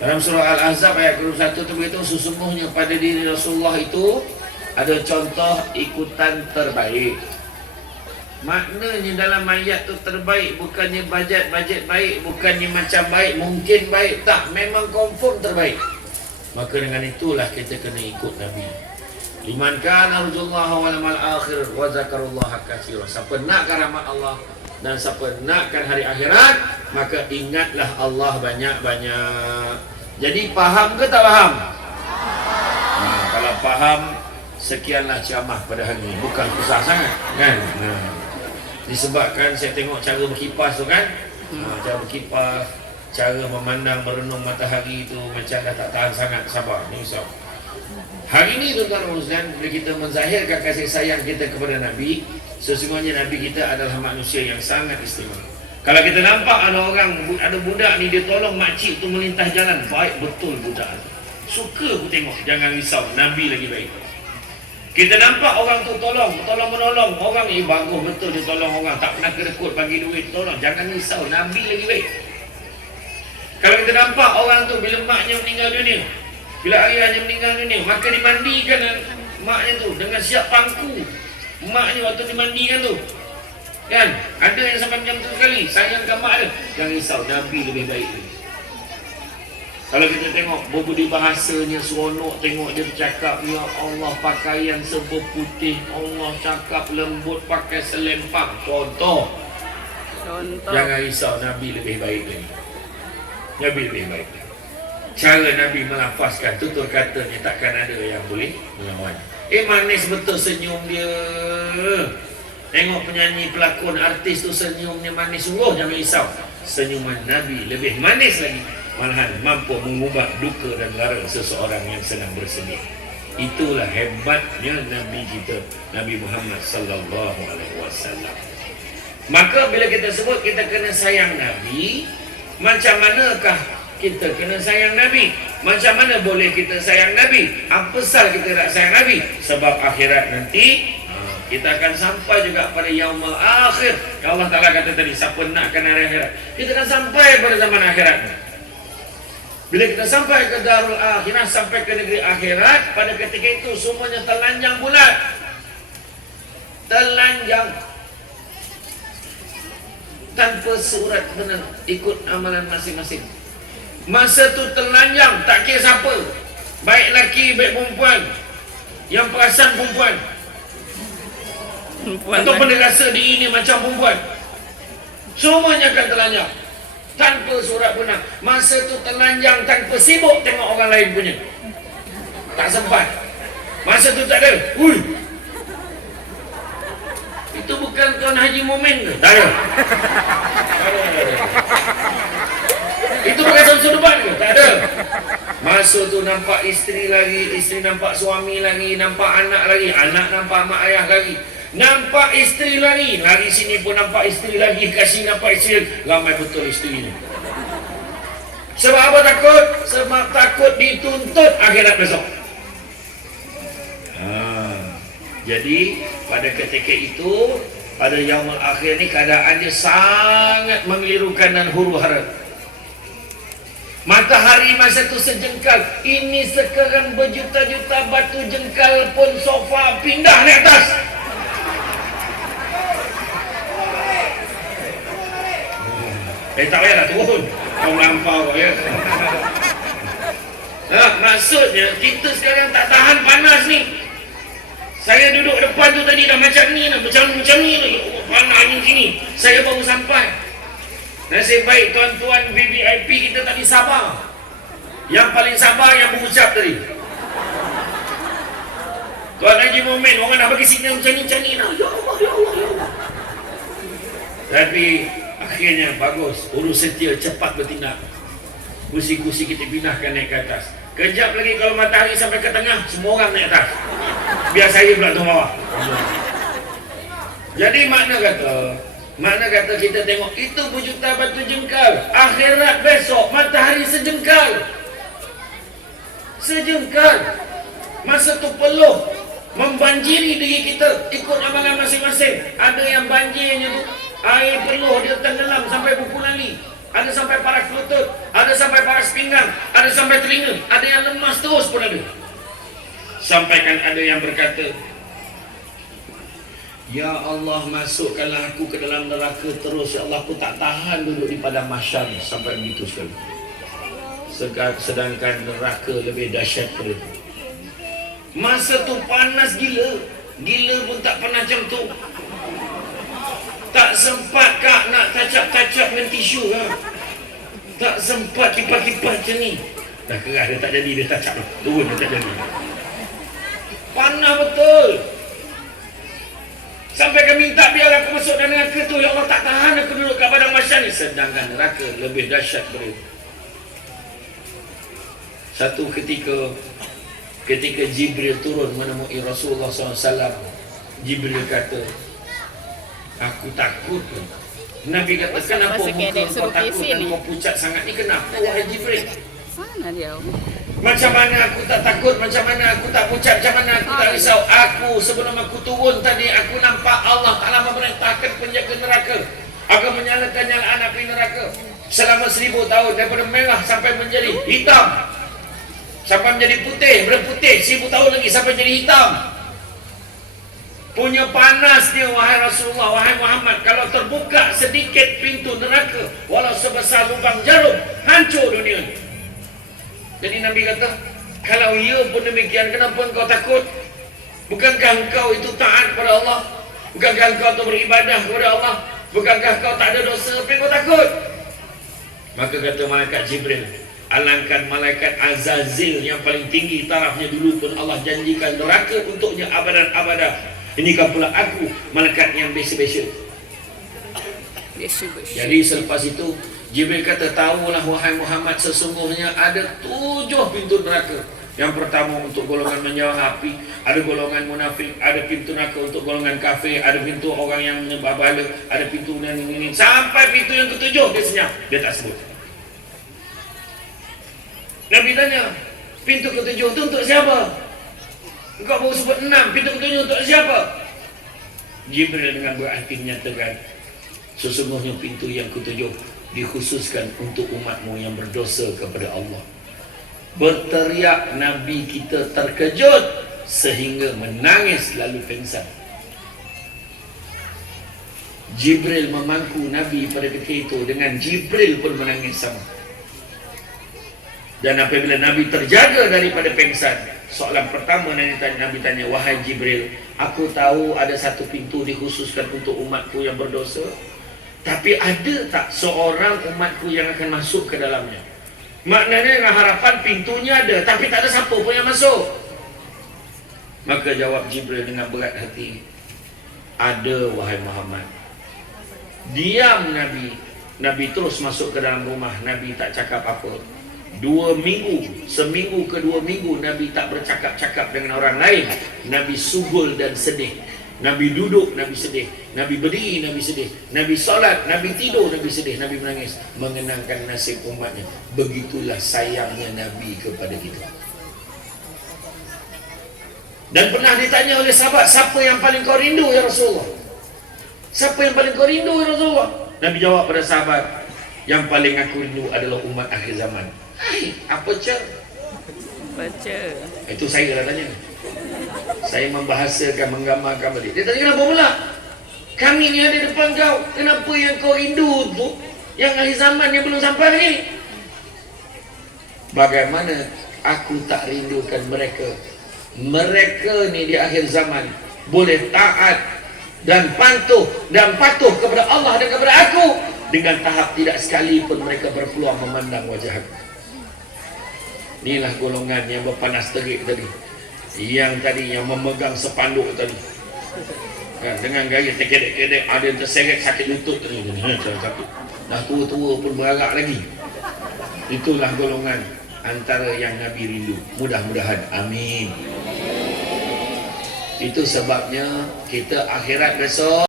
Dalam surah Al-Ahzab ayat 21 tu begitu, sesungguhnya pada diri Rasulullah itu ada contoh ikutan terbaik. Maknanya dalam ayat tu terbaik bukannya bajet baik, bukannya macam baik, mungkin baik, tak, memang confirm terbaik. Maka dengan itulah kita kena ikut Nabi. Liman kana arjullaha wal yawmal akhir wa zakarullaha katsiran. Siapa nakkan rahmat Allah dan siapa nakkan hari akhirat, maka ingatlah Allah banyak-banyak. Jadi faham ke tak faham? Kalau faham, sekianlah ceramah pada hari ini. Bukan susah sangat kan? Disebabkan saya tengok cara berkipas tu kan, cara berkipas, cara memandang merenung matahari itu macam dah tak tahan sangat. Sabar, ni usah. Hari ini tuan-tuan Muslim, bila kita menzahirkan kasih sayang kita kepada Nabi, sesungguhnya Nabi kita adalah manusia yang sangat istimewa. Kalau kita nampak ada orang, ada budak ni dia tolong makcik tu melintas jalan, baik betul budak. Suka aku tengok, jangan risau, Nabi lagi baik. Kita nampak orang tu menolong orang ni, bagus betul dia tolong orang, tak pernah kerekut bagi duit, tolong, jangan risau, Nabi lagi baik. Kalau kita nampak orang tu bila maknya meninggal dunia, bila ayahnya meninggal dunia, maka dimandikan maknya tu dengan siap pangku. Maknya waktu dimandikan tu kan, ada yang sampai macam tu sekali, sayangkan mak dia, jangan risau, Nabi lebih baik lagi. Kalau kita tengok berbudi bahasanya seronok, tengok dia bercakap, ya Allah pakaian serba putih, Allah cakap lembut pakai selempang, contoh. Jangan risau, Nabi lebih baik lagi. Nabi lebih baik. Cara Nabi melafazkan tutur katanya takkan ada yang boleh melawan. Manis betul senyum dia. Tengok penyanyi, pelakon, artis tu senyumnya manis sungguh, jangan risau. Senyuman Nabi lebih manis lagi, malahan mampu mengubah duka dan lara seseorang yang sedang bersedih. Itulah hebatnya Nabi kita, Nabi Muhammad sallallahu alaihi wasallam. Maka bila kita sebut kita kena sayang Nabi, macam manakah kita kena sayang Nabi? Macam mana boleh kita sayang Nabi? Apa pasal kita nak sayang Nabi? Sebab akhirat nanti kita akan sampai juga pada yaumul akhir. Allah Ta'ala kata tadi, siapa nakkan hari akhirat, kita akan sampai pada zaman akhirat. Bila kita sampai ke darul akhirah, sampai ke negeri akhirat, pada ketika itu semuanya telanjang bulat. Telanjang, tanpa surat benar, ikut amalan masing-masing. Masa tu telanjang, tak kira siapa, baik laki, baik perempuan, yang perasan perempuan ataupun dia rasa diri ini macam perempuan, semuanya akan telanjang tanpa surat benar. Masa tu telanjang tanpa sibuk tengok orang lain punya, tak sempat. Masa tu tak ada, itu bukan Tuan Haji Momen ke? Tak ada. Itu bukan Samsul Depan ke? Tak ada. Masa tu nampak isteri lagi, isteri nampak suami lagi, nampak anak lagi, anak nampak mak ayah lagi, nampak isteri lagi, lari sini pun nampak isteri lagi, kasih nampak isteri, ramai betul isteri ni. Sebab apa takut? Sebab takut dituntut akhirat besok. Jadi pada ketika itu, pada yaumul akhir ni, keadaan dia sangat mengelirukan dan huru-hara. Matahari masa tu sejengkal. Ini sekarang berjuta-juta batu jengkal pun sofa pindah naik atas. Tak payahlah turun, kau melampau ya. Maksudnya kita sekarang tak tahan panas ni. Saya duduk depan tu tadi dah macam ni, macam ni lagi. Panasnya sini. Saya baru sampai. Nasib baik tuan-tuan VVIP kita tadi sabar. Yang paling sabar yang berucap tadi, Tuan Haji Momen, orang nak bagi signal macam ni lah. Ya Allah, ya Allah, ya Allah. Tapi akhirnya bagus, urus setia cepat bertindak. Kursi-kursi kita pindahkan naik ke atas. Kejap lagi kalau matahari sampai ke tengah, semua orang naik atas. Biar saya pula tu bawah. Jadi makna kata kita tengok itu berjuta batu jengkal. Akhirat besok matahari sejengkal. Masa tu peluh membanjiri diri kita ikut amalan masing-masing. Ada yang banjirnya tu air peluh dia tenggelam sampai buku lali, ada sampai paras lutut, ada sampai paras atas pinggang, ada sampai telinga, ada yang lemas terus pun ada. Sampaikan ada yang berkata, ya Allah, masukkanlah aku ke dalam neraka terus, ya Allah, aku tak tahan duduk di padang mahsyar. Sampai begitu sekali. Sedangkan neraka lebih dahsyat daripada itu. Masa tu panas gila, gila pun tak pernah macam tu. Tak sempat kak nak tacap-tacap dengan tisu lah. Tak sempat kipas-kipas macam ni. Dah keras dia tak jadi, dia tacap lah. Turun dia tak jadi. Panas betul. Sampai kami minta biar aku masuk dalam neraka tu. Ya Allah, tak tahan aku duduk kat padang mahsyar ni. Sedangkan neraka lebih dahsyat daripada itu. Satu ketika Jibril turun menemui Rasulullah SAW, Jibril kata, aku takut. Nabi kata, kenapa muka kau takut dan kau pucat sangat ni? Kenapa wahai Jibril? Mana dia? Macam mana aku tak takut, macam mana aku tak pucat, macam mana aku tak risau? Aku sebelum aku turun tadi, aku nampak Allah Ta'ala memerintahkan penjaga neraka akan menyalakan nyalaan api neraka selama 1000 tahun, daripada merah sampai menjadi hitam, sampai menjadi putih, berputih 1000 tahun lagi sampai jadi hitam. Punya panas dia wahai Rasulullah, wahai Muhammad. Kalau terbuka sedikit pintu neraka, walau sebesar lubang jarum, hancur dunia. Jadi Nabi kata, kalau ia pun demikian, kenapa engkau takut? Bukankah engkau itu taat kepada Allah? Bukankah engkau itu beribadah kepada Allah? Bukankah engkau tak ada dosa? Apa engkau takut? Maka kata malaikat Jibril, alangkan malaikat Azazil yang paling tinggi tarafnya dulu pun Allah janjikan neraka untuknya abadan-abadah. Ini kan pula aku, malaikat yang biasa-biasa. Jadi selepas itu Jibril kata, tahulah wahai Muhammad, sesungguhnya ada 7 pintu neraka. Yang pertama untuk golongan menjauh api, ada golongan munafik, ada pintu neraka untuk golongan kafir, ada pintu orang yang menyembah berhala, ada pintu ini, sampai pintu yang ke-7 dia senyap, dia tak sebut. Nabi tanya, pintu ke-7 itu untuk siapa? Engkau baru sebut 6, pintu ke-7 untuk siapa? Jibril dengan berarti menyatakan, sesungguhnya pintu yang ke-7 dikhususkan untuk umatmu yang berdosa kepada Allah. Berteriak Nabi kita terkejut sehingga menangis lalu pingsan. Jibril memangku Nabi pada ketika itu, dengan Jibril pun menangis sama. Dan apabila Nabi terjaga daripada pingsan, soalan pertama Nabi tanya, wahai Jibril, aku tahu ada satu pintu dikhususkan untuk umatku yang berdosa, tapi ada tak seorang umatku yang akan masuk ke dalamnya? Maknanya dengan harapan pintunya ada, tapi tak ada siapa pun yang masuk. Maka jawab Jibril dengan berat hati, ada wahai Muhammad. Diam Nabi. Nabi terus masuk ke dalam rumah. Nabi tak cakap apa. 2 minggu, seminggu ke 2 minggu Nabi tak bercakap-cakap dengan orang lain. Nabi sugul dan sedih. Nabi duduk, Nabi sedih. Nabi berdiri, Nabi sedih. Nabi solat, Nabi tidur, Nabi sedih. Nabi menangis mengenangkan nasib umatnya. Begitulah sayangnya Nabi kepada kita. Dan pernah ditanya oleh sahabat, siapa yang paling kau rindu ya Rasulullah? Siapa yang paling kau rindu ya Rasulullah? Nabi jawab pada sahabat, yang paling aku rindu adalah umat akhir zaman. Hai, apa cer? Baca. Itu saya dah tanya. Saya membahasakan, menggambarkan balik. Dia tanya, kenapa pula? Kami ni ada depan kau. Kenapa yang kau rindu tu, yang akhir zaman yang belum sampai lagi? Bagaimana aku tak rindukan mereka? Mereka ni di akhir zaman boleh taat dan patuh kepada Allah dan kepada aku, dengan tahap tidak sekalipun mereka berpeluang memandang wajah aku. Inilah golongan yang berpanas terik tadi, yang tadi yang memegang sepanduk tadi, kan, dengan gaya terkedek-kedek, ada yang terseret sakit lutut tadi, sakit. Dah tua-tua pun berarak lagi. Itulah golongan antara yang Nabi rindu. Mudah-mudahan, amin. Itu sebabnya kita akhirat besok